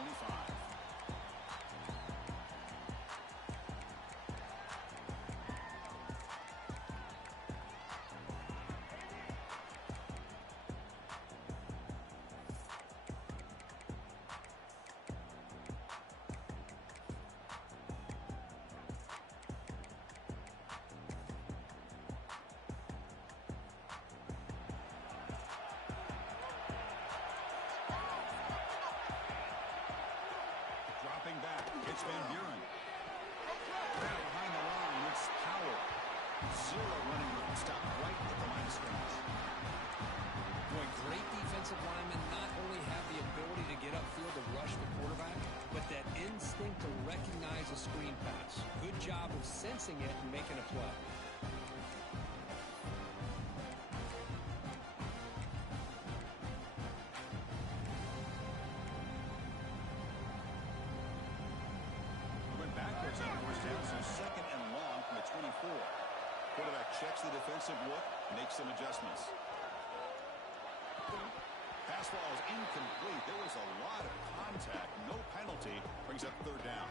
25. Back. It's Van Buren. Now behind the line, it's Powell. Zero running room. Stop right at the line of scrimmage. Boy, great defensive linemen not only have the ability to get upfield to rush the quarterback, but that instinct to recognize a screen pass. Good job of sensing it and making a play. Backwards on first down, so second and long from the 24. Quarterback checks the defensive look, makes some adjustments. Pass ball is incomplete. There was a lot of contact. No penalty. Brings up third down.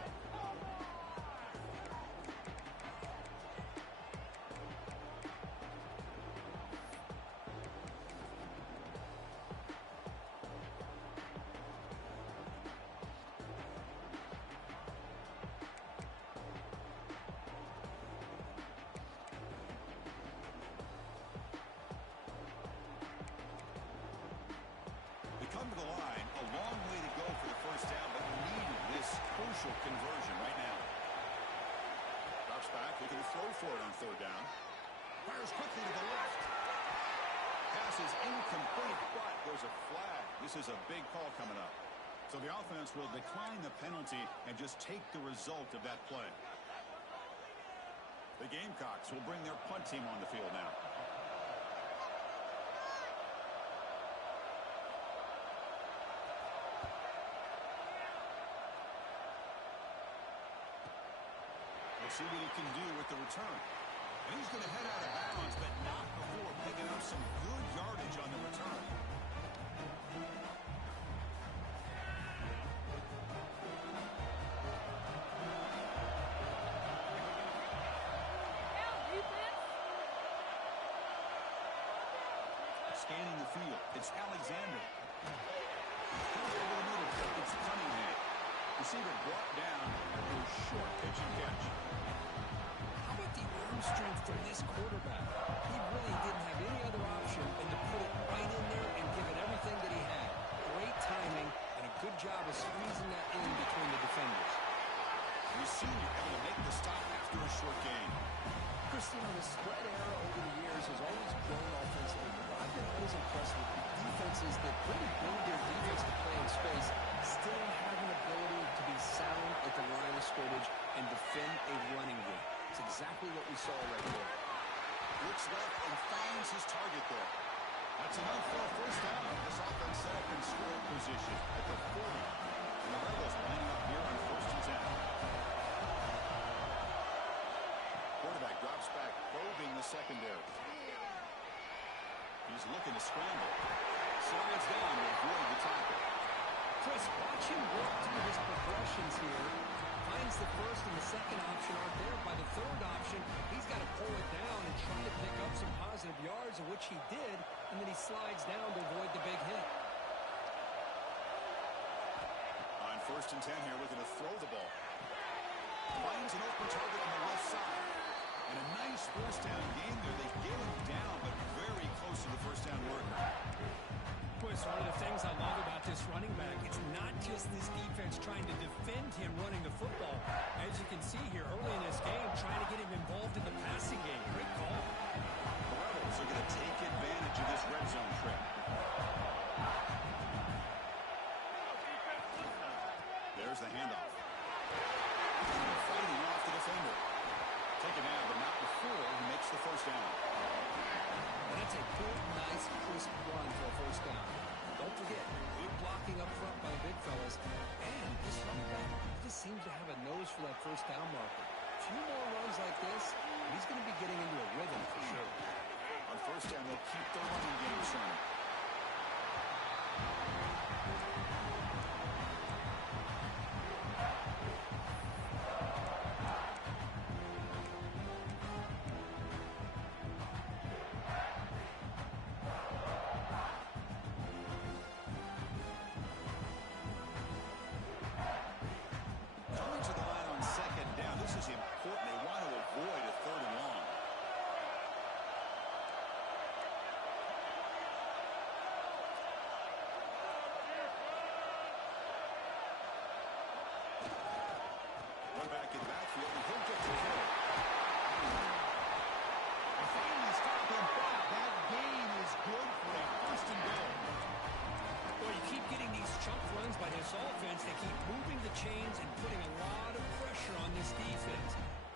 Come to the line, a long way to go for the first down, but needed this crucial conversion right now. Drops back, looking to throw for it on third down. Fires quickly to the left. Pass is incomplete, but there's a flag. This is a big call coming up. So the offense will decline the penalty and just take the result of that play. The Gamecocks will bring their punt team on the field now. See what he can do with the return. And he's going to head out of bounds, but not before picking up some good yardage on the return. Scanning the field, it's Alexander. Over the middle, it's Cunningham. Receiver brought down after a short pitch and catch. How about the arm strength from this quarterback? He really didn't have any other option than to put it right in there and give it everything that he had. Great timing and a good job of squeezing that in between the defenders. Receiver able to make the stop after a short gain. Christian, the spread era over the years has always grown offensively, but I've been always impressed with the defenses that really build their defense to play in space, still have an ability to be sound at the line of scrimmage and defend a running game. It's exactly what we saw right here. Looks left and finds his target there. That's enough for a first down. This offense set up in scoring position at the 40. And the Rebels lining up here on first and 10. Quarterback drops back, probing the secondary. He's looking to scramble. Slides down to avoid the tackle. Chris, watch him work through his progressions here. Finds the first and the second option aren't there. By the third option, he's got to pull it down and try to pick up some positive yards, of which he did, and then he slides down to avoid the big hit. On first and 10 here, looking to throw the ball. Finds an open target on the left side. And a nice first down game there. They get him down, but very close to the first down work. Chris, one of the things I love about this running back, it's not just this defense trying to defend him running the football. As you can see here early in this game, trying to get him involved in the passing game. Great call. The Rebels are going to take advantage of this red zone trip. There's the handoff. Fighting off the defender. Taken down, but not before he makes the first down. And that's a good, nice, crisp run for a first down. Don't forget, good blocking up front by the big fellas. And this running back just seems to have a nose for that first down marker. A few more runs like this, and he's going to be getting into a rhythm for sure. On first down, they'll keep the running game turning.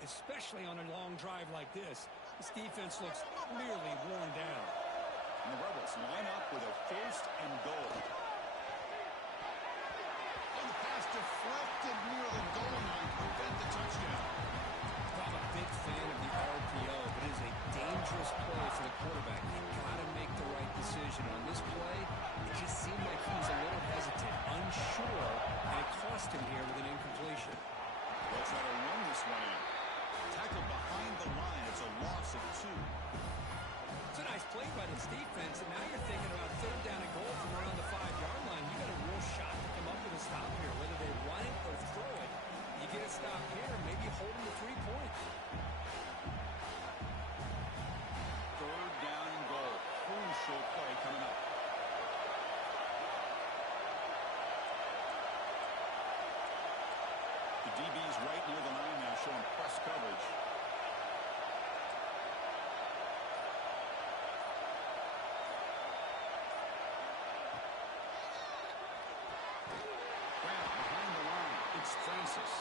especially on a long drive like this. This defense looks nearly worn down. And the Rebels line up with a 1st and goal. And the pass deflected near the goal line, prevent the touchdown. I'm a big fan of the RPO, but it is a dangerous play for the quarterback. You've got to make the right decision. On this play, it just seemed like he was a little hesitant, unsure, and it cost him here with an incompletion. They'll try to run this one in. Tackled behind the line. It's a loss of 2. It's a nice play by this defense, and now you're thinking about 3rd down and goal from around the 5-yard line. You got a real shot to come up with a stop here, whether they run it or throw it. You get a stop here, maybe hold them to 3 points. 3rd down and goal. Crucial play coming up. The DB's right near the line now, showing press coverage. Grab behind the line. It's Francis.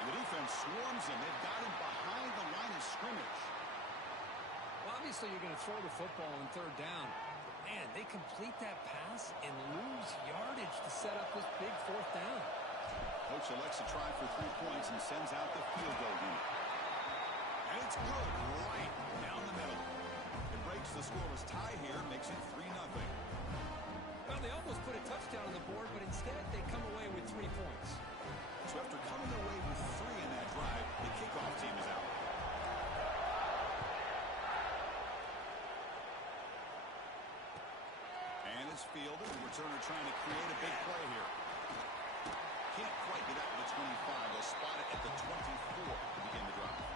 And the defense swarms him. They've got him behind the line of scrimmage. Well, obviously you're going to throw the football on 3rd down. But man, they complete that pass and lose yardage to set up this big 4th down. Coach elects to try for 3 points and sends out the field goal unit. And it's good, right down the middle. It breaks the scoreless tie here, makes it 3-0. Well, they almost put a touchdown on the board, but instead they come away with 3 points. So after coming away with 3 in that drive, the kickoff team is out. And it's fielded. The returner trying to create a big play here. Can't quite get out to the 25. They'll spot it at the 24 to begin the drive.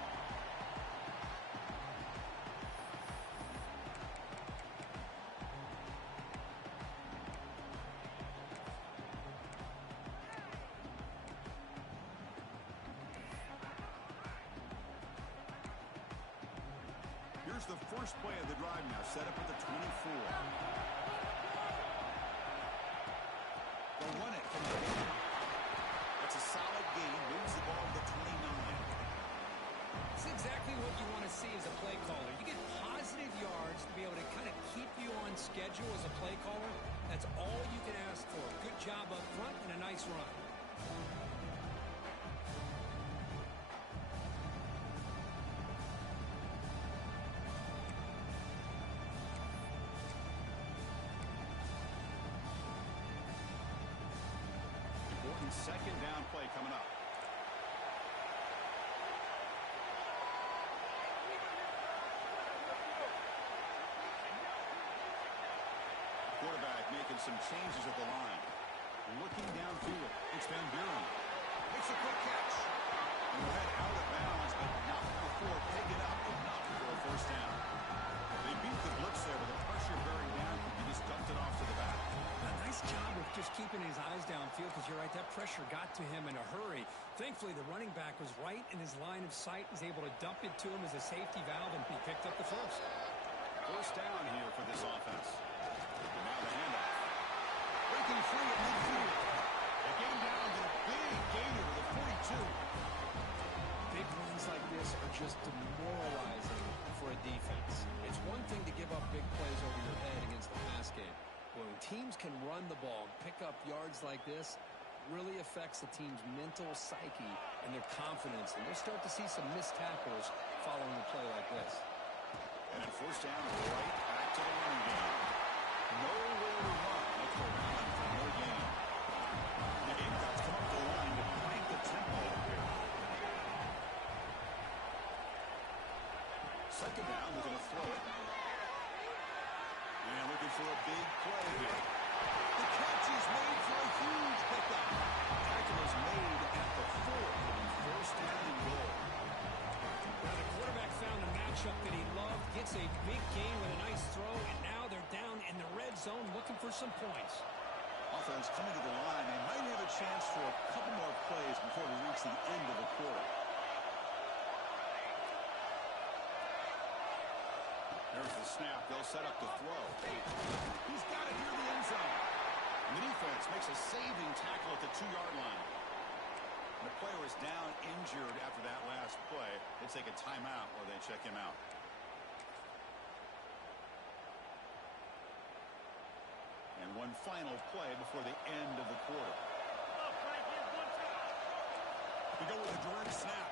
Here's the first play of the drive now, set up at the 24. They'll run it from the game. That's a solid gain, moves the ball to the 29. It's exactly what you want to see as a play caller. You get positive yards to be able to kind of keep you on schedule as a play caller. That's all you can ask for. Good job up front and a nice run. Second down play coming up. Quarterback making some changes at the line. Looking downfield. It's Van Buren. Makes a quick catch. And we'll head out of bounds, but not before picking up enough for a 1st down. They beat the blitz there with the pressure bearing down. He just dumped it off to the back. Nice job of just keeping his eyes downfield, because you're right, that pressure got to him in a hurry. Thankfully, the running back was right in his line of sight, was able to dump it to him as a safety valve, and he picked up the 1st. 1st down here for this offense. And now the handoff. Breaking free at midfield. They came down to a big gainer to the 42. Big runs like this are just demoralizing for a defense. It's one thing to give up big plays over your head against the pass game. When teams can run the ball, pick up yards like this, really affects the team's mental psyche and their confidence. And they'll start to see some missed tackles following a play like this. And then 1st down, right back to the running game. Nowhere to run. Let's go run for no gain. The Gamecocks come up the line to crank the tempo up here. 2nd down, they're going to throw it. And looking for a big play here. The catch is made for a huge pickup. Tackle is made at the 4th, and 1st down and goal. Now the quarterback found a matchup that he loved, gets a big gain with a nice throw, and now they're down in the red zone looking for some points. Offense coming to the line. They might have a chance for a couple more plays before we reach the end of the quarter. There's the snap. They'll set up the throw. He's got it near the end zone. And the defense makes a saving tackle at the 2-yard line. And the player is down injured after that last play. take a timeout or they check him out. And one final play before the end of the quarter. We go with a direct snap.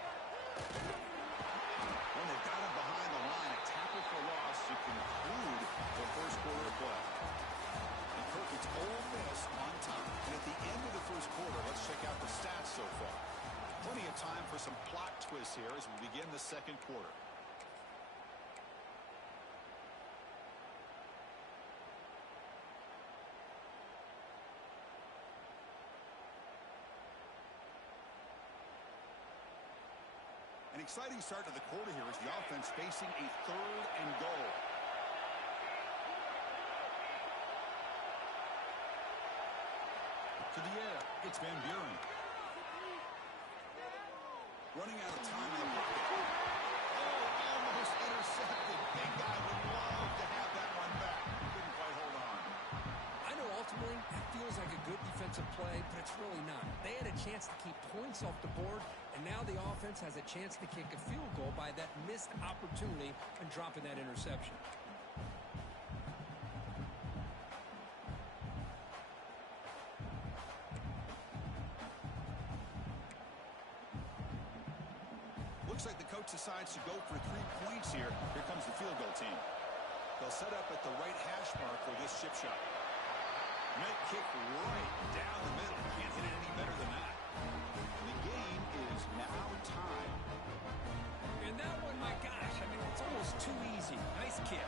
When they've got him behind the line, a tackle for loss to conclude the first quarter of play. And Kirk, it's Ole Miss on top. And at the end of the first quarter, let's check out the stats so far. Plenty of time for some plot twists here as we begin the second quarter. An exciting start to the quarter here as the offense facing a 3rd and goal. To the air, it's Van Buren. Running out of time in the pocket. Oh, almost intercepted. Big guy would love to have that one back. Couldn't quite hold on. I know ultimately that feels like a good defensive play, but it's really not. They had a chance to keep points off the board, and now the offense has a chance to kick a field goal by that missed opportunity and dropping that interception. Looks like the coach decides to go for 3 points here. Here comes the field goal team. They'll set up at the right hash mark for this chip shot. Net kick right down the middle. Can't hit it any better than that. The game is now tied. And that one, my gosh, I mean, it's almost too easy. Nice kick.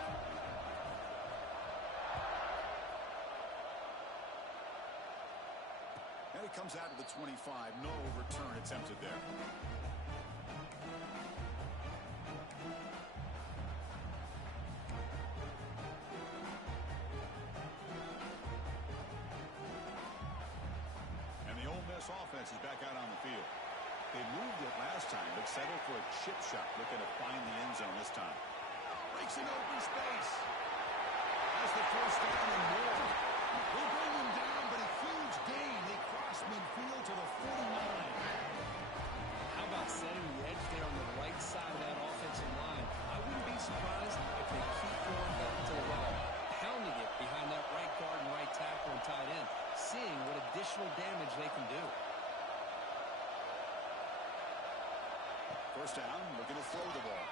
And it comes out to the 25. No return attempted there. Offense is back out on the field. They moved it last time, but settled for a chip shot, looking to find the end zone this time. Breaks an open space. Has the first down and more. They bring him down, but a huge gain. They cross midfield to the 49. How about setting the edge there on the right side of that offensive line? I wouldn't be surprised if they keep going back to the well, pounding it behind that right guard and right tackle and tight end, seeing what additional damage they can do. First down, looking to throw the ball.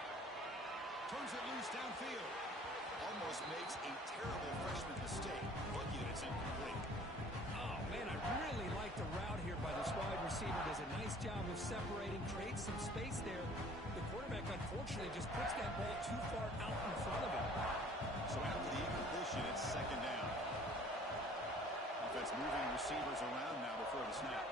Turns it loose downfield. Almost makes a terrible freshman mistake. Lucky that it's incomplete. Oh, man, I really like the route here by this wide receiver. Does a nice job of separating, creates some space there. The quarterback, unfortunately, just puts that ball too far out in front of him. So after the incompletion, it's second down. Offense moving receivers around now before the snap.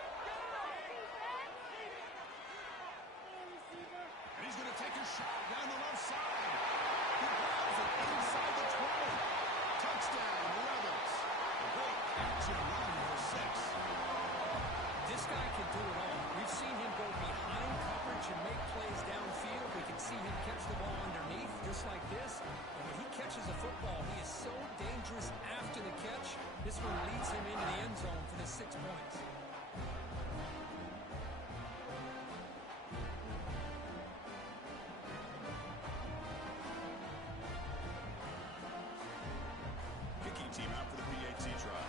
And he's going to take a shot down the left side. He grabs it inside the 20. Touchdown, Rebels. A great catch and run for 6. This guy can do it all. We've seen him go behind coverage and make plays downfield. We can see him catch the ball underneath just like this. And when he catches a football, he is so dangerous after the catch. This one leads him into the end zone for the 6 points. Kicking team out for the PAT try.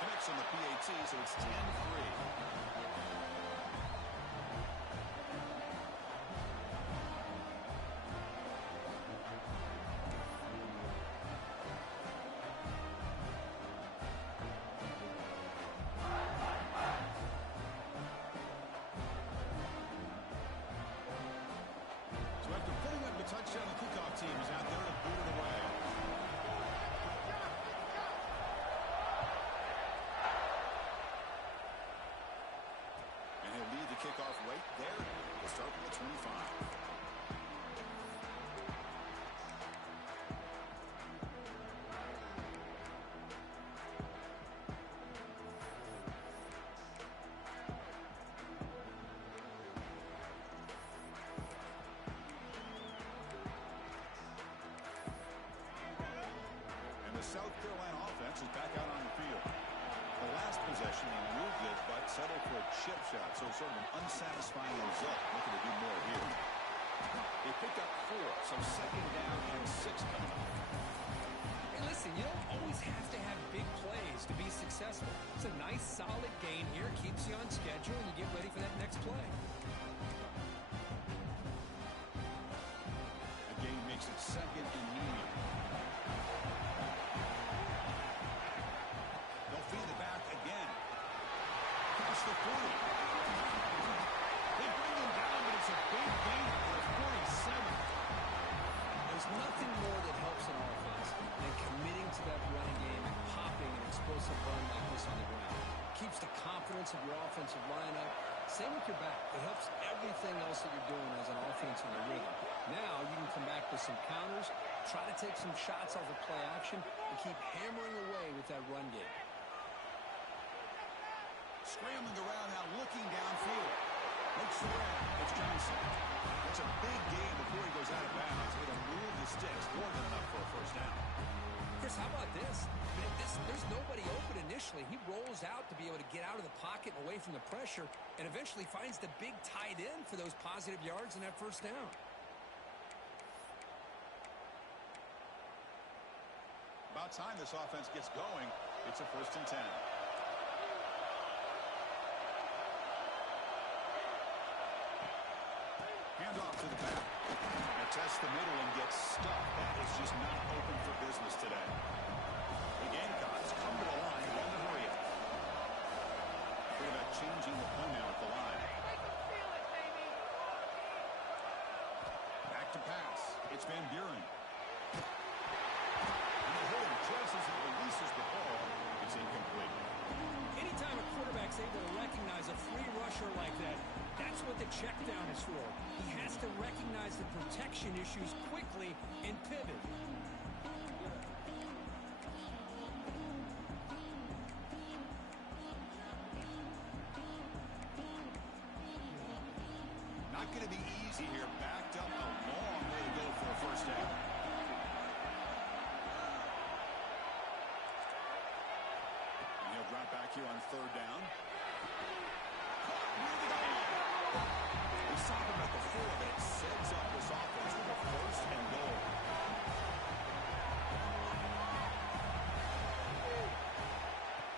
Connects on the PAT, so it's 10-3. Touchdown, the kickoff team is out there to boot it away. And he'll lead the kickoff right there. We'll start from the 25. South Carolina offense is back out on the field. The last possession, they moved it, but settled for a chip shot, so sort of an unsatisfying result. Looking to do more here. They picked up 4, so second down and 6 coming up. Hey, listen, you don't always have to have big plays to be successful. It's a nice, solid gain here. Keeps you on schedule, and you get ready for that next play. A gain makes it second and medium. They'll feed it back again. Across the 40. They bring him down, but it's a big gain for the 47. There's nothing more that helps an offense than committing to that running game and popping an explosive run like this on the ground. Keeps the confidence of your offensive line up. Same with your back. It helps everything else that you're doing as an offense in the rhythm. Now you can come back with some counters, try to take some shots off of play action, and keep hammering away with that run game. Scrambling around now, looking downfield. Looks around. It's Johnson. It's a big gain before he goes out of bounds. It'll move the sticks. More than enough for a first down. Chris, how about this? I mean, there's nobody open initially. He rolls out to be able to get out of the pocket and away from the pressure, and eventually finds the big tight end for those positive yards in that first down. About time this offense gets going. It's a 1st and 10. Hand off to the back. And tests the middle and gets stuck. That is just not open for business today. The Gamecocks come to the line and the hurry up. Think about changing the play now at the line. Back to pass. It's Van Buren. And the hitter just as he releases the ball, it's incomplete. Anytime a quarterback's able to recognize a free rusher like that, that's what the check down is for. He has to recognize the protection issues quickly and pivot. Not going to be easy here. Backed up a long way to go for a first down. And he'll drop back here on 3rd down. We saw him at the 4, but it sets up this offense with a 1st and goal.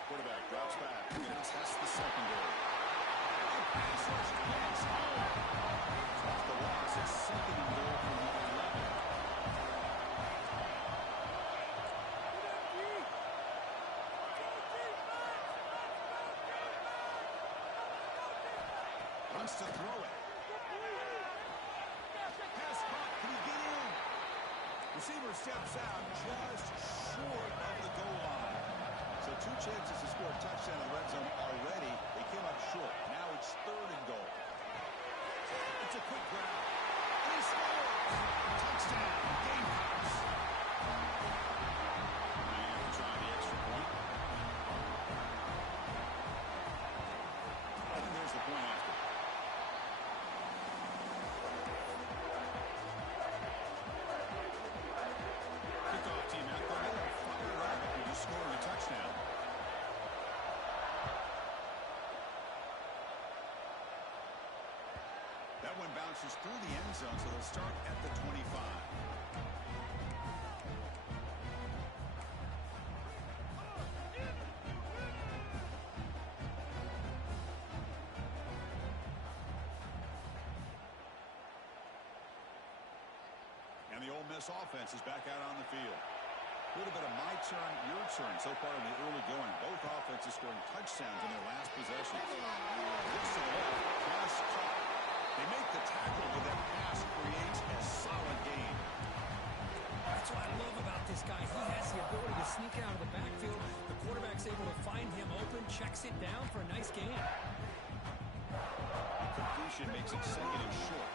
Quarterback drops back. Going to test the secondary. Pass rush comes home. Off the loss, it's 2nd and goal from the 11. Wants to throw it. Pass caught. Can he get in? Receiver steps out just short of the goal line. So 2 chances to score a touchdown in the red zone already. They came up short. Now it's 3rd and goal. It's a quick grab. And he scores. Touchdown. Gamecocks. Miami trying the extra point. And there's the point after. Kickoff team out there. They'll fire up if you just scored a touchdown. That one bounces through the end zone, so they'll start at the 25. And the Ole Miss offense is back out on the field. A little bit of my turn, your turn so far in the early going. Both offenses scoring touchdowns in their last possessions. Looks to the left, pass caught. They make the tackle, but that pass creates a solid gain. That's what I love about this guy. He has the ability to sneak out of the backfield. The quarterback's able to find him open, checks it down for a nice gain. The completion makes it 2nd and short.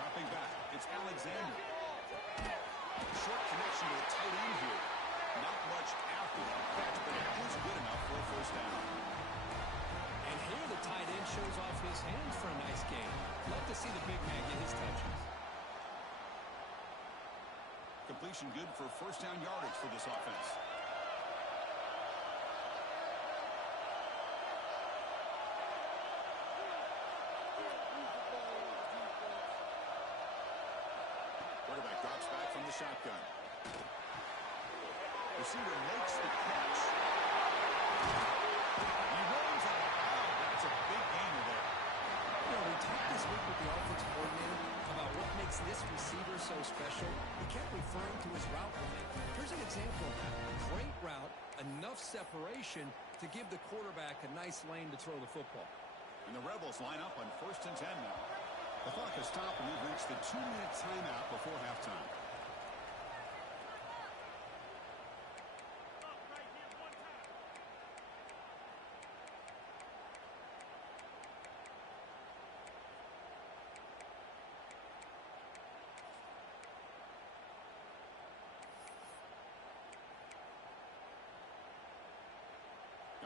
Dropping back, it's Alexander. Short connection to the tight end here. Not much after that catch, but it is good enough for a first down. And here the tight end shows off his hands for a nice game. Love to see the big man get his touches. completion good for first down yardage for this offense. Quarterback drops back from the shotgun. Receiver makes the catch. He runs out of bounds. That's a big gainer there. You know, we talked this week with the offensive coordinator about what makes this receiver so special. He kept referring to his route running. Here's an example of that. Great route, enough separation to give the quarterback a nice lane to throw the football. And the Rebels line up on 1st and 10 now. The clock has stopped, and we've reached the 2-minute timeout before halftime.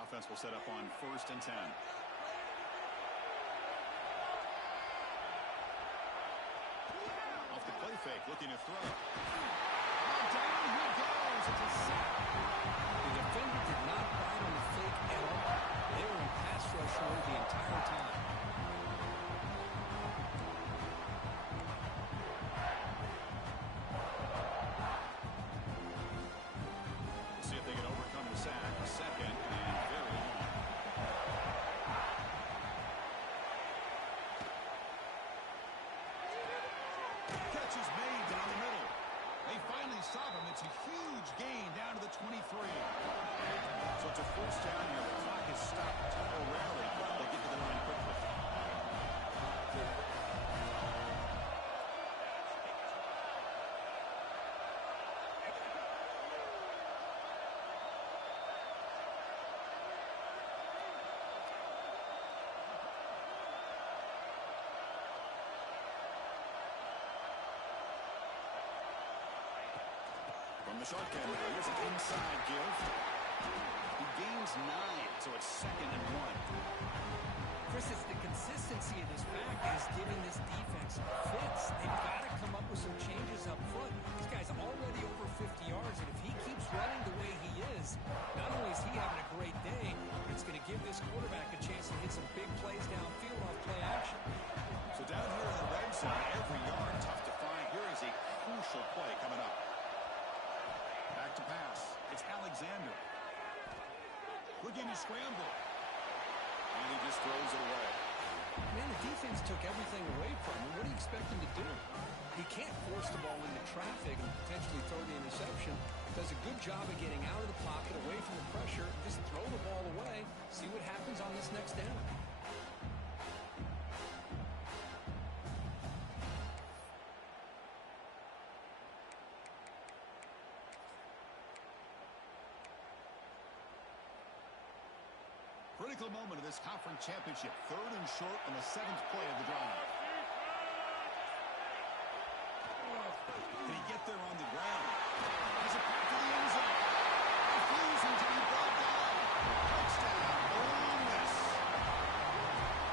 Offense will set up on 1st and 10. Off the play fake, looking to throw. And down he goes. It's a sack. The defender did not bite on the fake at all. They were in pass rush mode the entire time. See if they can overcome the sack. Second and very long. Catch is made down the middle. They finally stop him. It's a huge gain down to the 23. So it's a first down here. The clock is stopped temporarily. They'll get to the line quickly. From the shotgun now, here's an inside give. He gains 9, so it's 2nd and 1. Chris, it's the consistency of this back is giving this defense fits. They've got to come up with some changes up front. This guy's already over 50 yards, and if he keeps running the way he is, not only is he having a great day, but it's going to give this quarterback a chance to hit some big plays downfield off play action. So down here in the red zone, every yard tough to find. Here is a crucial play coming up. Back to pass. It's Alexander. Looking to scramble. And he just throws it away. Man, the defense took everything away from him. What do you expect him to do? He can't force the ball into traffic and potentially throw the interception. Does a good job of getting out of the pocket, away from the pressure, just throw the ball away, see what happens on this next down. Critical moment of this conference championship. 3rd and short on the 7th play of the drive. Can he get there on the ground? Has it back to the end zone. Refusing to be brought down. Touchdown, Ole Miss.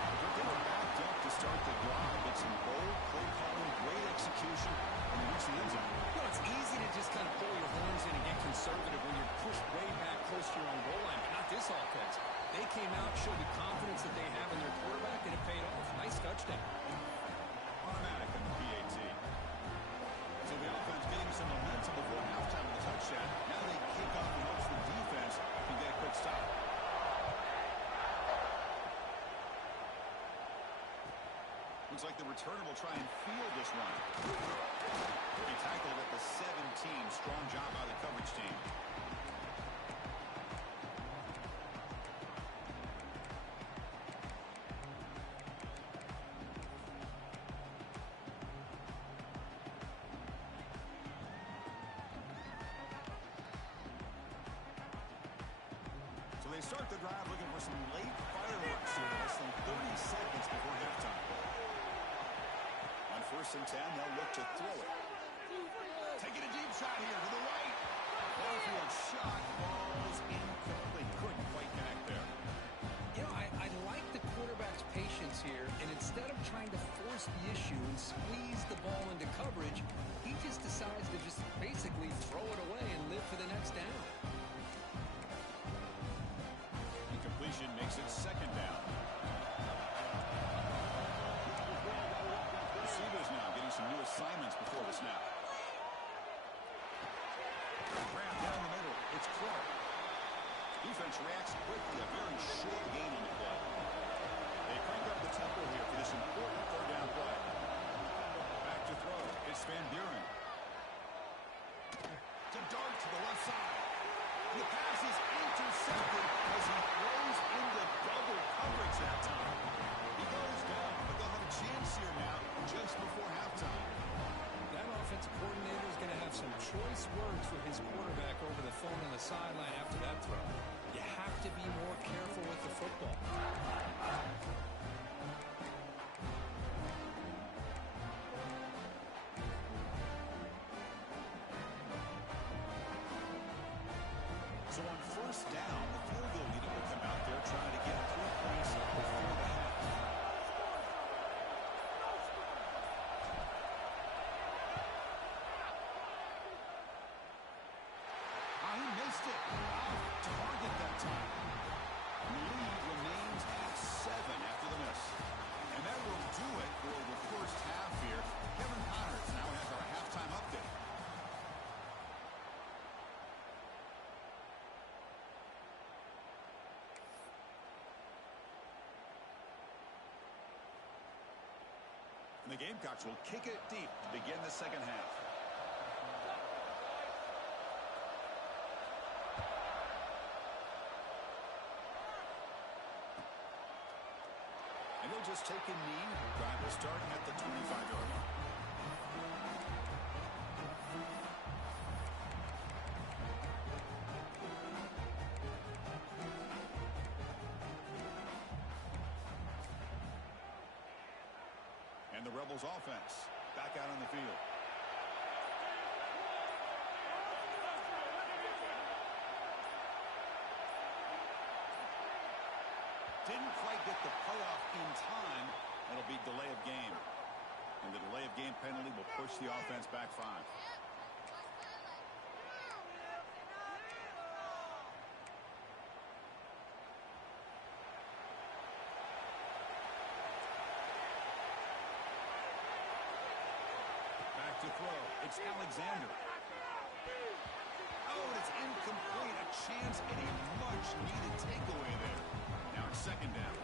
They were backed up to start the drive. It's some bold play calling, great execution, and they reach the end zone. You know, it's easy to just kind of pull your horns in and get conservative when you're pushed way back close to your own goal line, but not this offense. They came out, showed the confidence that they have in their quarterback, and it paid off. Nice touchdown. Automatic on the PAT. So the offense getting some momentum before halftime with the touchdown. Now they kick off and hopes the defense can get a quick stop. Looks like the returner will try and field this one. He tackled at the 17. Strong job by the coverage team. So they start the drive looking for some late fireworks here. Less than 30 seconds before halftime. On 1st and 10, they'll look to throw it. Taking a deep shot here to the right. Barfield shot, balls incomplete. Couldn't quite connect there. You know, I like the quarterback's patience here, and instead of trying to force the issue and squeeze the ball into coverage, he just decides to just basically throw it away and live for the next down. Incompletion makes it second down. Receivers now getting some new assignments before the snap. Grab down the middle. It's Clark. Defense reacts quickly. A very short gain on the play. They crank up the tempo here for this important third down play. Back to throw. It's Van Buren. To dart to the left side. And the pass is intercepted as he throws into double coverage that time. He goes down, but they'll have a chance here now just before halftime. That offensive coordinator is going to have some choice words for his quarterback over the phone on the sideline after that throw. You have to be more careful with the football. So on first down, the field goal unit will come out there trying to get 3 points before the half. He missed it. Off target that time. The lead remains at 7 after the miss. And that will do it for the first half here. Kevin Connors now has our halftime update. And the Gamecocks will kick it deep to begin the second half. And they'll just take a knee. Drive will start at the 25-yard line. And the Rebels offense back out on the field. Didn't quite get the playoff in time. That'll be delay of game. And the delay of game penalty will push the offense back 5. Back to throw. It's Alexander. Oh, and it's incomplete. A chance and a much-needed takeaway there. Now it's second down.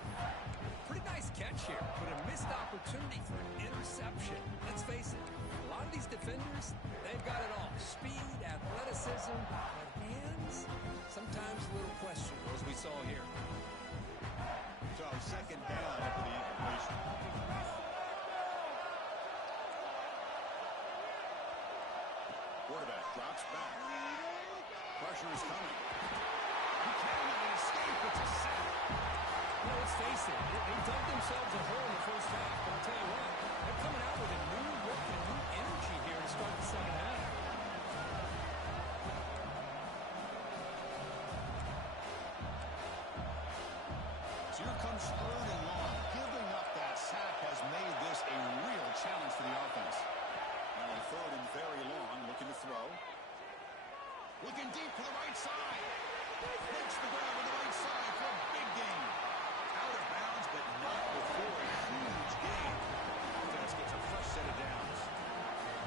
Pretty nice catch here, but a missed opportunity for an interception. Let's face it, a lot of these defenders, they've got it all. Speed, athleticism, but hands, sometimes a little questionable, as we saw here. So second down after the incompletion. Quarterback drops back. Pressure is coming. He cannot escape. It's a sack. Well, let's face it, they dug themselves a hole in the first half, but I'll tell you what, they're coming out with a new look and new energy here to start the second half. So here comes third and long. Giving up that sack has made this a real challenge for the offense. Now on third and very long, looking to throw. Looking deep to the right side. Makes the grab on the right side for a big gain. Out of bounds, but not before a huge gain. Offense gets a fresh set of downs.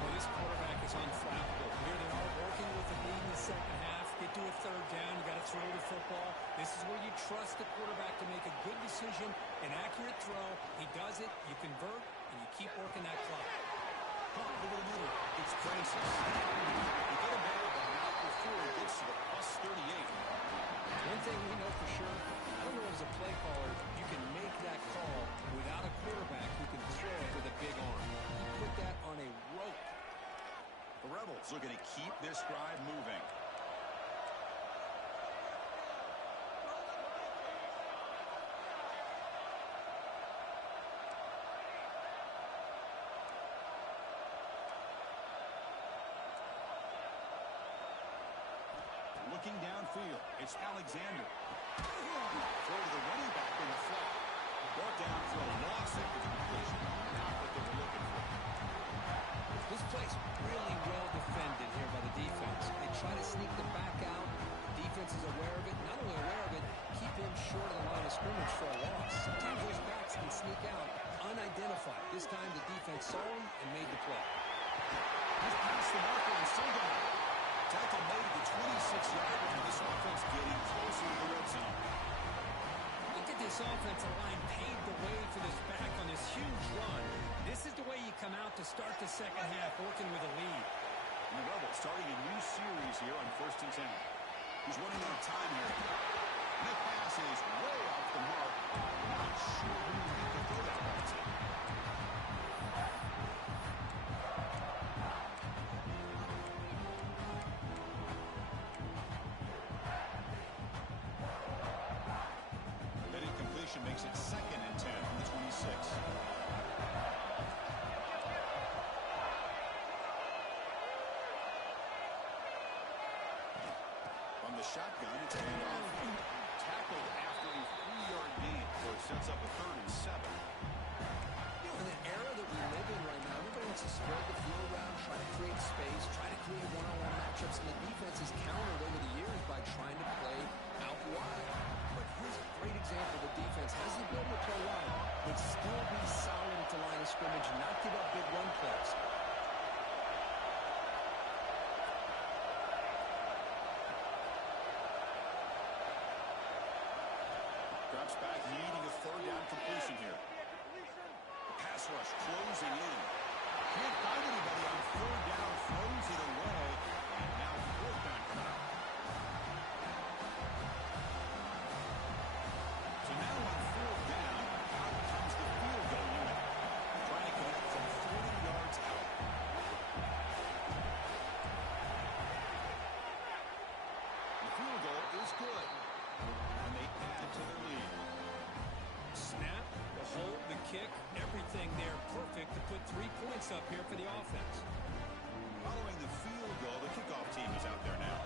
Well, this quarterback is unflappable. Here they are working with the lead in the second half. Get to a third down. You got to throw the football. This is where you trust the quarterback to make a good decision, an accurate throw. He does it, you convert, and you keep working that clock. Pump over the middle. It's Francis. You get him there, but not before he gets to the plus 38. One thing we know for sure, I don't know as a play caller, you can make that call without a quarterback who can throw it with a big arm. He put that on a rope. The Rebels looking to keep this drive moving. Looking downfield, it's Alexander. Throw to the running back in the flat. Brought down for a loss after the completion. Not what they were looking for. This play's really well defended here by the this offensive line paved the way for this back on this huge run. This is the way you come out to start the second half, working with a lead. And the Rebels starting a new series here on 1st and 10. He's running out of time here. And that pass is way off the mark. Not sure who he can throw that ball to. That incompletion makes it 2nd and 10 from the 26. The shotgun, it's a handoff. Tackled after a 3-yard gain, so it sets up a 3rd and 7. You know, in the era that we live in right now, everybody wants to spread the field around, try to create space, try to create one-on-one matchups, and the defense has countered over the years by trying to play out wide. But here's a great example. The defense has the ability to play wide, but still be solid at the line of scrimmage, not give up big run plays. Drops back, needing a 3rd down completion here. The pass rush closing in. Can't find anybody on 3rd down, throws it away, and now 4th down coming up. So now on 4th down, out comes the field goal unit, trying to connect from 40 yards out. The field goal is good, and they add to their lead. Snap, the hold, the kick, everything there perfect to put 3 points up here for the offense. Following the field goal, the kickoff team is out there now.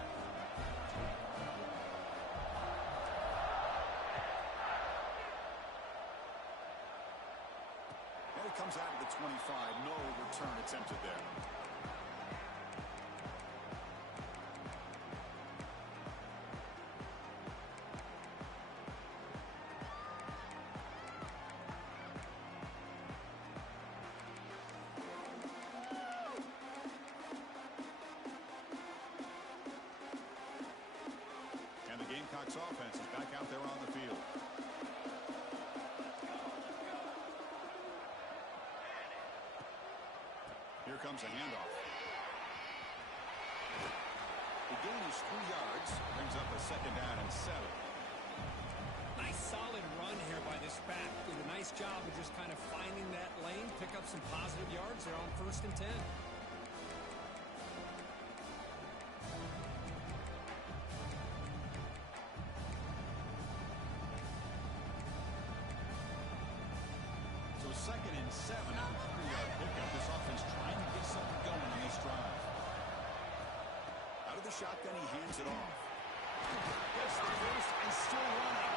And it comes out of the 25. No return attempted there. Gamecocks offense is back out there on the field. Here comes a handoff. The gain is 3 yards. Brings up a 2nd down and 7. Nice solid run here by this back. Did a nice job of just kind of finding that lane, pick up some positive yards there on 1st and 10. Second and 7 on a 3-yard pickup. This offense trying to get something going on this drive. Out of the shotgun, he hands it off. Gets the first and still running.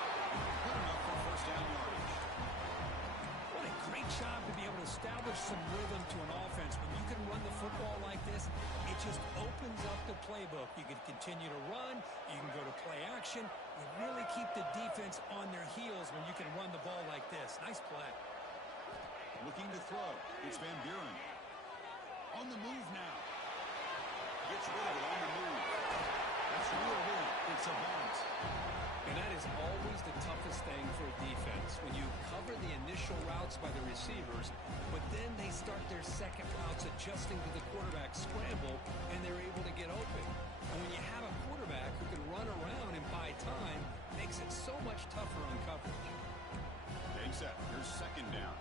Good enough for 1st down yardage. What a great job to be able to establish some rhythm to an offense. When you can run the football like this, it just opens up the playbook. You can continue to run. You can go to play action. You really keep the defense on their heels when you can run the ball like this. Nice play. Looking to throw. It's Van Buren. On the move now. Gets rid of it on the move. That's reeled in. It's a bounce. And that is always the toughest thing for a defense. When you cover the initial routes by the receivers, but then they start their second routes adjusting to the quarterback scramble, and they're able to get open. And when you have a quarterback who can run around and buy time, it makes it so much tougher on coverage. Game set. Here's 2nd down.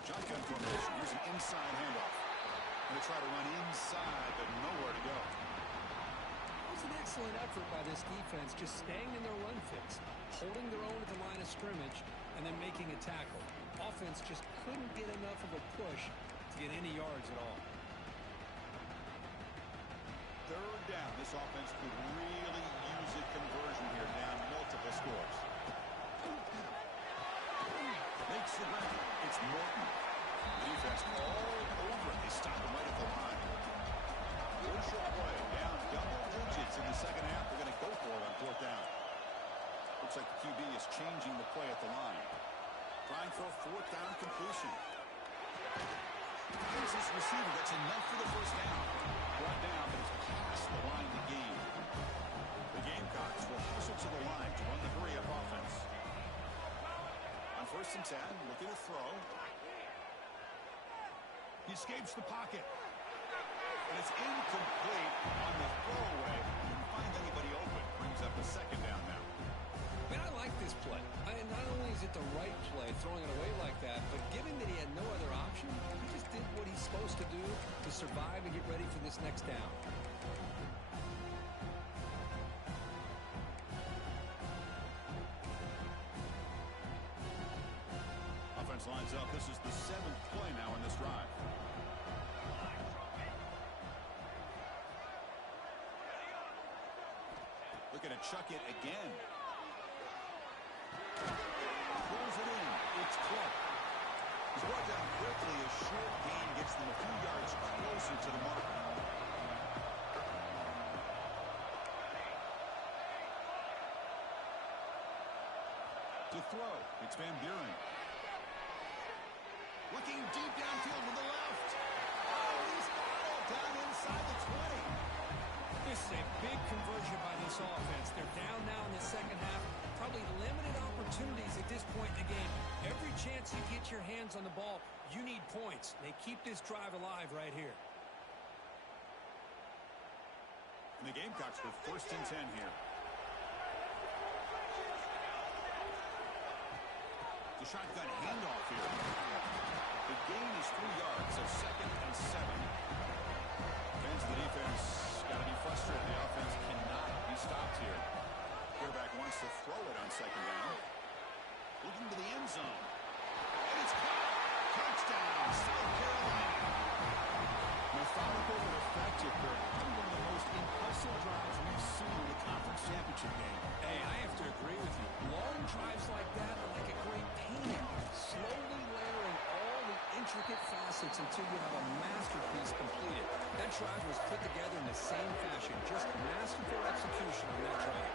Shotgun formation. Here's an inside handoff. Going to try to run inside, but nowhere to go. It was an excellent effort by this defense, just staying in their run fits, holding their own at the line of scrimmage, and then making a tackle. Offense just couldn't get enough of a push to get any yards at all. 3rd down. This offense could really use a conversion here, down multiple scores. Makes the grab. It's Morton. The defense all over it. They stop him right at the line. Crucial play. Down double digits in the second half. They're going to go for it on 4th down. Looks like the QB is changing the play at the line. Trying for a 4th down completion. Here's his receiver. That's enough for the first down. Brought down, but it's past the line to gain. The Gamecocks will hustle to the line to run the hurry-up offense. On 1st and 10, looking to throw. He escapes the pocket. And it's incomplete on the throwaway. Didn't find anybody open. Brings up a 2nd down now. Man, I like this play. Not only is it the right play, throwing it away like that, but given that he had no other option, he just did what he's supposed to do to survive and get ready for this next down. Offense lines up. This is the 7th play now in this drive. Looking to chuck it again. Pulls it in. It's Clark. He's brought down quickly. A short gain gets them a few yards closer to the mark. To throw, it's Van Buren. Looking deep downfield to the left. Oh, he's got it down inside the 20. This is a big conversion by this offense. They're down now in the second half. Probably limited opportunities at this point in the game. Every chance you get your hands on the ball, you need points. They keep this drive alive right here. And the Gamecocks with 1st and 10 here. The shotgun handoff here. The gain is 3 yards, so 2nd and 7. Fans of the defense got to be frustrated. The offense cannot be stopped here. Quarterback wants to throw it on 2nd down. Looking to the end zone. And it's caught. Touchdown, South Carolina. Methodical and effective, Kirk. One of the most impressive drives we've seen in the conference championship game. Hey, I have to agree with you. Long drives like that are like a great painting. Slowly layering all the intricate facets until you have a masterpiece completed. That drive was put together in the same fashion. Just masterful execution on that drive.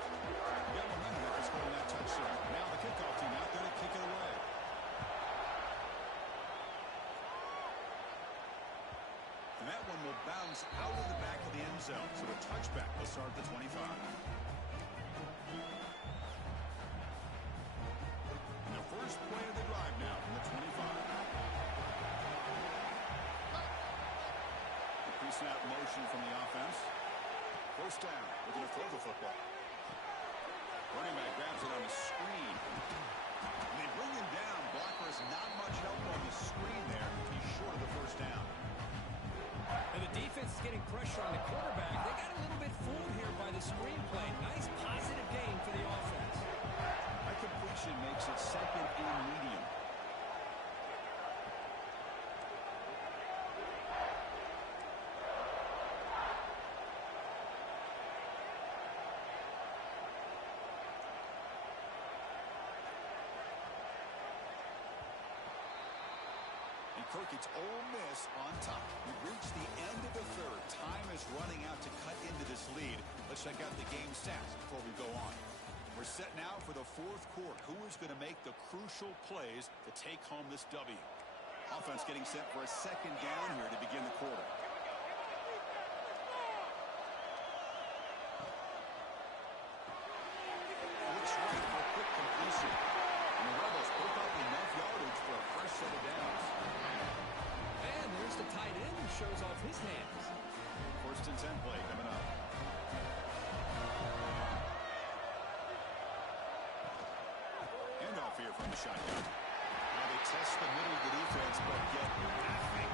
Got momentum after scoring that touchdown. Now the kickoff team out there to kick it away. And that one will bounce out of the back of the end zone. So a touchback will start at the 25. And the first play of the drive now from the 25. The pre-snap motion from the offense. 1st down. Looking to throw the football. Running back grabs it on the screen. And they bring him down. Blocker has not much help on the screen there. He's short of the 1st down. And the defense is getting pressure on the quarterback. They got a little bit fooled here by the screenplay. Nice positive gain for the offense. That completion makes it 2nd and medium. Kirk, it's Ole Miss on top. We've reached the end of the 3rd. Time is running out to cut into this lead. Let's check out the game stats before we go on. We're set now for the 4th quarter. Who is going to make the crucial plays to take home this W? Offense getting set for a 2nd down here to begin the quarter. Looks right for a quick completion. And the Rebels pick up enough yardage for a fresh set of downs. And there's the tight end who shows off his hands. 1st and 10 play coming up. Handoff here from the shotgun. Now they test the middle of the defense, but get nothing.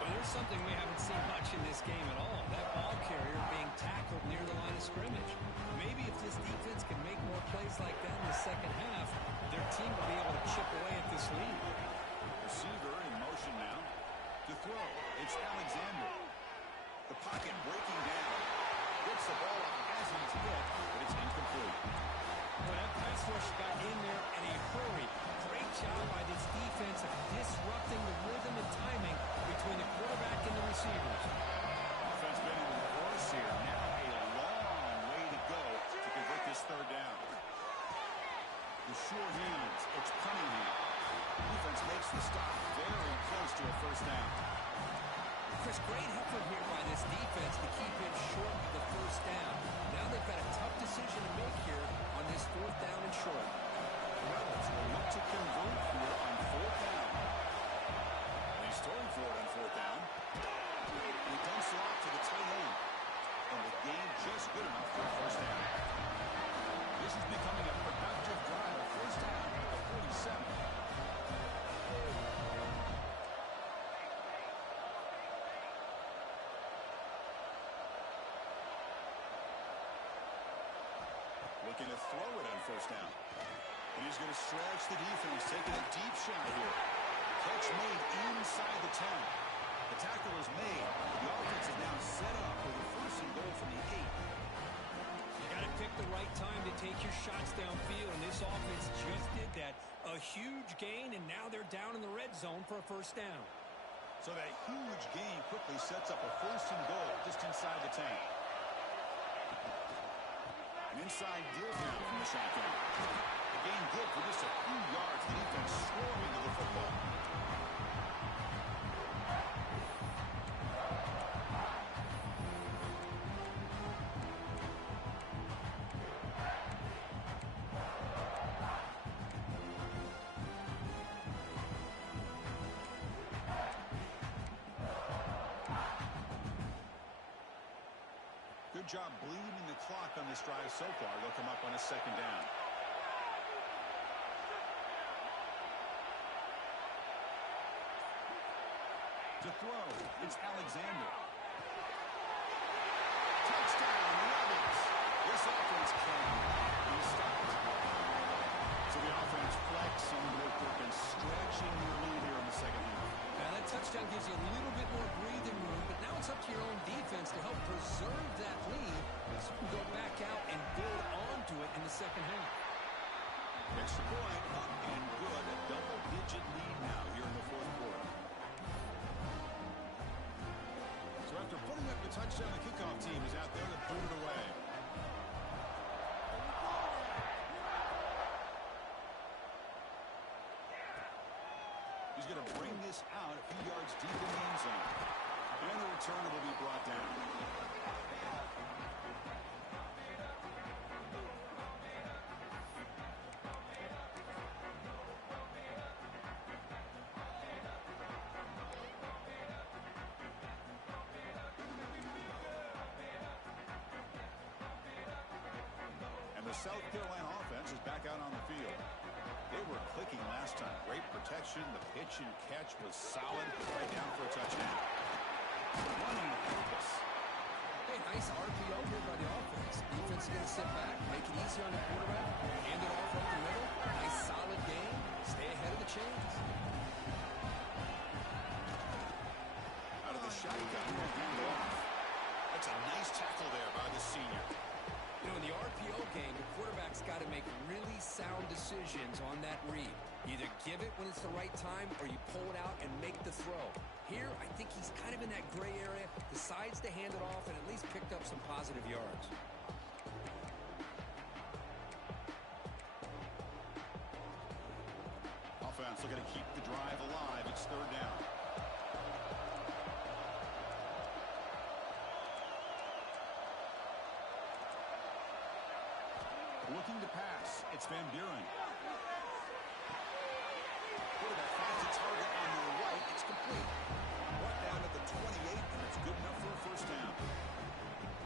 Well, there's something we haven't seen much in this game at all. That ball carrier being tackled near the line of scrimmage. Maybe if this defense can make more plays like that in the second half, their team will be able to chip away at this lead. Receiver in motion now. To throw, it's Alexander. The pocket breaking down. Gets the ball up as he's hit, but it's incomplete. Well, that pass rush got in there in a hurry. Great job by this defense of disrupting the rhythm and timing between the quarterback and the receivers. Offense been in reverse here. Now a long way to go to convert this 3rd down. The sure hands, it's Cunningham. Defense makes the stop very close us to a first down. Chris, great effort here by this defense to keep him short of the first down. Now they've got a tough decision to make here on this 4th down and short. The Rebels will look to convert here on 4th down. And he's throwing for it on 4th down. He dumps it off to the tight end. And the gain just good enough for a first down. This is becoming a productive drive. First down at the 47. Looking to throw it on first down. And he's going to stretch the defense, taking a deep shot here. Catch made inside the 10. The tackle is made. The offense is now set up for the first and goal from the 8. You got to pick the right time to take your shots downfield, and this offense just did that. A huge gain, and now they're down in the red zone for a first down. So that huge gain quickly sets up a first and goal just inside the 10. An inside deal now from the shotgun. The gain good for just a few yards. The defense swarming to the football. Good job bleeding the clock on this drive so far. They'll come up on a second down. To throw, it's Alexander. Touchdown, Rebels. This offense can be stopped. So the offense flexing real quick and stretching your lead here in the second half. Now that touchdown gives you a little bit more breathing room, but now it's up to your own defense to help preserve that lead so you can go back out and build onto it in the second half. Extra point, up and good. A double-digit lead now here in the fourth quarter. So after putting up the touchdown, the kickoff team is out there to boot it away. He's going to bring this out a few yards deep in the end zone. And the return will be brought down. And the South Carolina offense is back out on the field. They were clicking last time. Great protection. The pitch and catch was solid. Right down for a touchdown. Running purpose. Hey, nice RPO here by the offense. Defense is going to sit back, make it easy on the quarterback, hand it off up the middle. Nice solid game. Stay ahead of the chains. Out of the shotgun, we'll hand it off. That's a nice tackle there by the senior. You know, in the RPO game, the quarterback's got to make really sound decisions on that read. Either give it when it's the right time or you pull it out and make the throw. Here, I think he's kind of in that gray area, decides to hand it off and at least picked up some positive yards. Offense looking to keep the drive alive. It's third down. Looking to pass. It's Van Buren. Quarterback finds a target on the right. It's complete. Brought down at the 28, and it's good enough for a first down.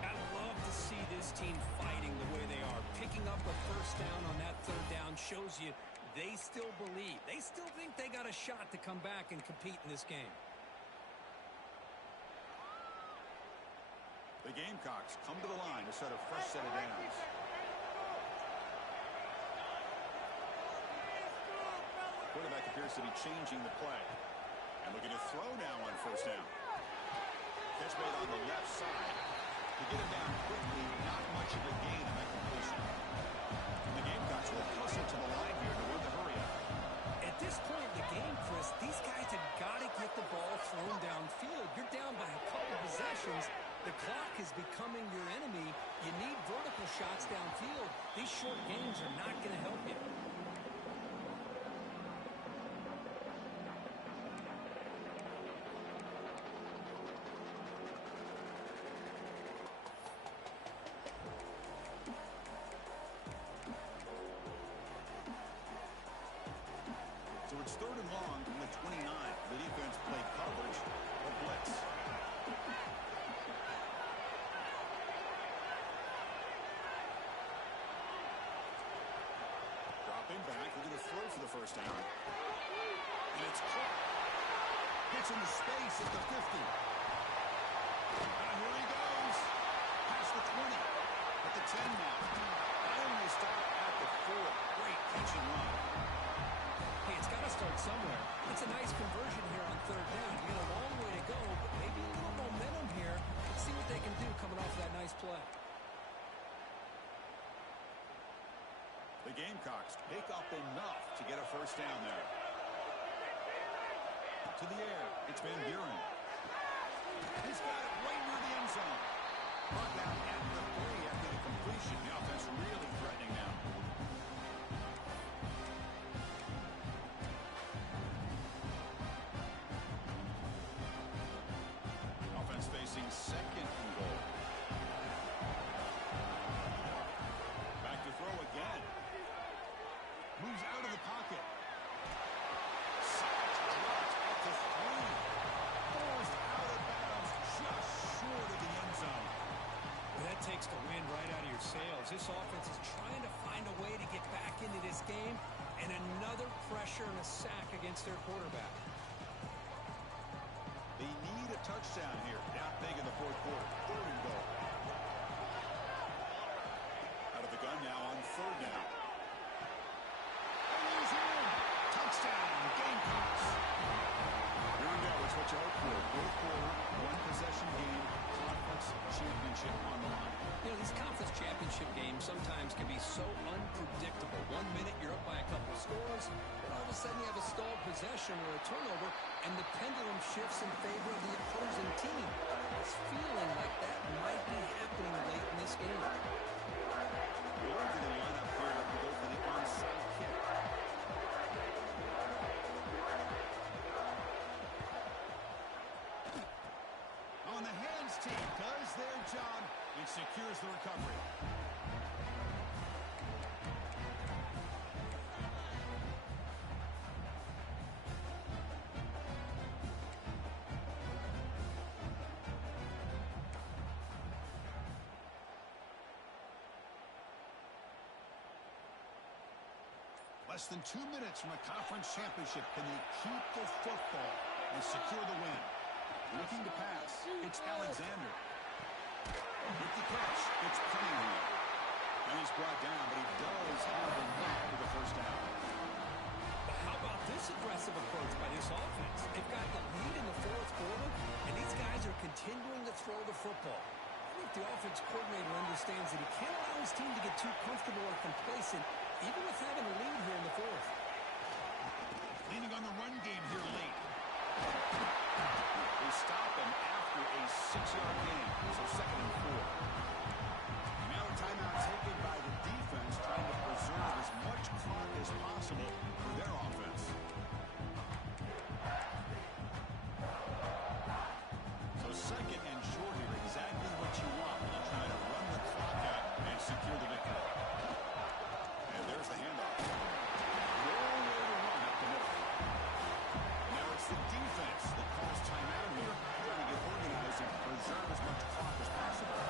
I love to see this team fighting the way they are. Picking up a first down on that third down shows you they still believe. They still think they got a shot to come back and compete in this game. The Gamecocks come to the line to set a fresh set of downs. Quarterback appears to be changing the play. And looking to throw now on first down. Catch made on the left side. To get him down quickly, not much of a gain on that completion. And the Gamecocks will hustle to the line here to win the hurry up. At this point in the game, Chris, these guys have got to get the ball thrown downfield. You're down by a couple possessions. The clock is becoming your enemy. You need vertical shots downfield. These short gains are not going to help you. It's third and long from the 29. The defense played coverage or blitz. Dropping back, looking to throw for the first down. And it's caught. Gets into space at the 50. And here he goes. Past the 20. At the 10 now. Finally stop at the 4. Great catch and run. Hey, it's got to start somewhere. It's a nice conversion here on third down. You got a long way to go, but maybe a little momentum here. Let's see what they can do coming off that nice play. The Gamecocks pick up enough to get a first down there. To the air. It's Van Buren. He's got it right near the end zone. Brought down at the 3 after the completion. The offense really threatening now. Offense facing second and goal. Back to throw again. Moves out of the pocket. Sacked, dropped at the 3. Forced out of bounds just short of the end zone. That takes the wind right out of your sails. This offense is trying to find a way to get back into this game, and another pressure and a sack against their quarterback. They need a touchdown here. Down big in the fourth quarter. Third and goal. Out of the gun now on third down. And he's in. Touchdown. Gamecocks. Here we go. It's what you hope for. Fourth quarter, one possession game, conference championship on the line. You know, these conference championship games sometimes can be so unpredictable. 1 minute you're up by a couple scores, then all of a sudden you have a stalled possession or a turnover, and the pendulum shifts in favor of the opposing team. It's feeling like that might be happening late in this game. We're going to line up here to go for the onside kick. On the hands team does their job and secures the recovery. Less than 2 minutes from a conference championship. Can they keep the football and secure the win? Looking to pass. It's Alexander. With the catch, it's Cunningham. And he's brought down, but he does have enough for the first down. But how about this aggressive approach by this offense? They've got the lead in the fourth quarter, and these guys are continuing to throw the football. I think the offense coordinator understands that he can't allow his team to get too comfortable or complacent, even with having a lead here in the fourth. Leaning on the run game here late. They stop him after a 6-yard gain, so second and 4. Now a timeout taken by the defense, trying to preserve as much clock as possible for their offense. So second and short here, exactly what you want when you're trying to run the clock out and secure the victory. And there's the handoff. Nowhere to run up the middle. Now it's the defense that calls timeout here, trying to get organized and preserve as much clock as possible.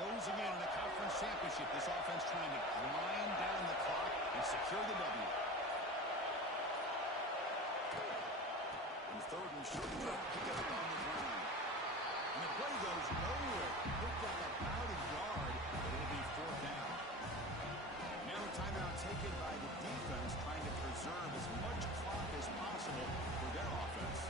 Closing in on a conference championship, this offense trying to grind down the clock and secure the W. And third and short, pick up on the ground. And the play goes nowhere. Looked like about a yard, but it'll be fourth down. Now a timeout taken by the defense, trying to preserve as much clock as possible for their offense.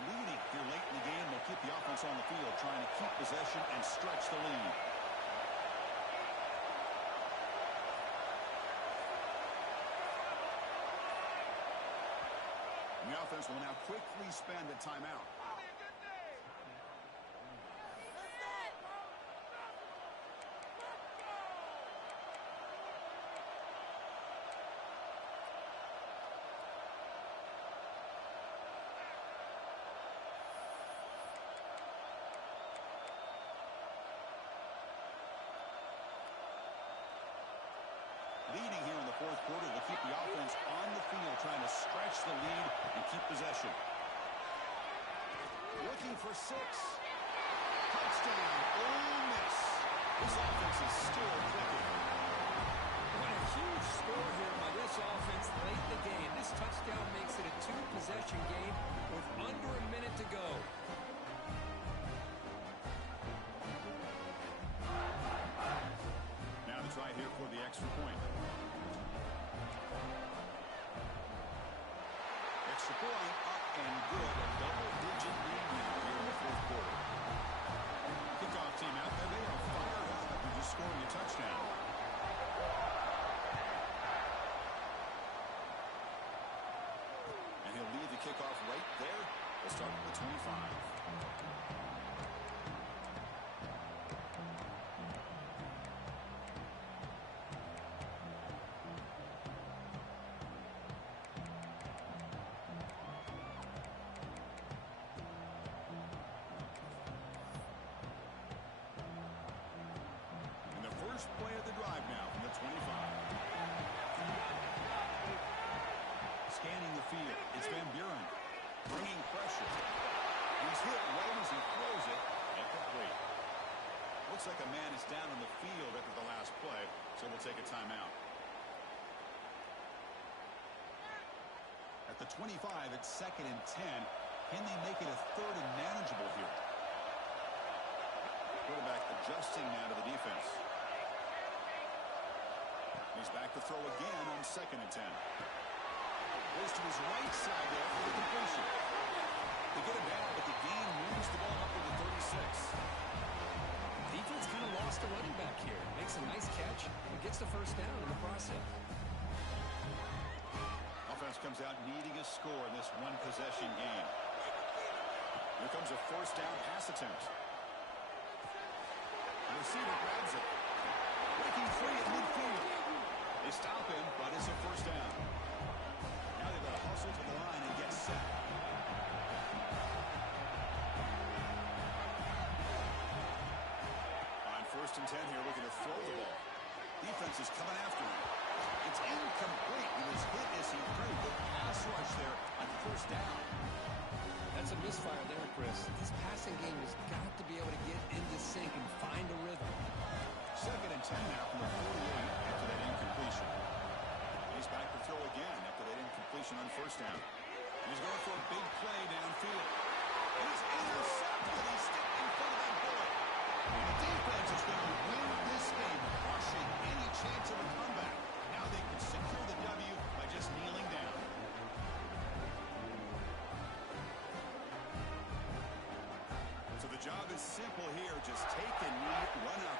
Leading here late in the game, they'll keep the offense on the field, trying to keep possession and stretch the lead. The offense will now quickly spend a timeout. Leading here in the fourth quarter will keep the offense on the field, trying to stretch the lead and keep possession. Looking for 6. Touchdown, Ole Miss. This offense is still clicking. What a huge score here by this offense late in the game. This touchdown makes it a 2-possession game with under a minute to go. Now the try here for the extra point. Extra point up and good. A double-digit lead now here in the fourth quarter. Kickoff team out there. They are fired up after just scoring a touchdown. And he'll lead the kickoff right there. We'll start at the 25. Play of the drive now from the 25. Scanning the field. It's Van Buren bringing pressure. He's hit right as he throws it at the plate. Looks like a man is down on the field after the last play, so we'll take a timeout. At the 25, it's 2nd and 10. Can they make it a 3rd and manageable here? Quarterback adjusting now to the defense. He's back to throw again on 2nd and 10. Goes to his right side there for the completion. They get it down, but the gain moves the ball up to the 36. Defense kind of lost a running back here. Makes a nice catch and gets the first down in the process. Offense comes out needing a score in this one-possession game. Here comes a 1st down pass attempt. The receiver grabs it. Breaking free at midfield. They stop him, but it's a 1st down. Now they've got to hustle to the line and get set. On 1st and 10 here, looking to throw the ball. Defense is coming after him. It's incomplete. He was hit as he threw. The pass rush there on 1st down. That's a misfire there, Chris. This passing game has got to be able to get into sync and find a rhythm. 2nd and 10 now from the 48 after that incompletion. He's back to throw again after that incompletion on 1st down. He's going for a big play downfield. And he's intercepted. He's still in front of that bullet. The defense is going to win this game, crushing any chance of a comeback. Now they can secure the W by just kneeling down. So the job is simple here. Just take a knee, run out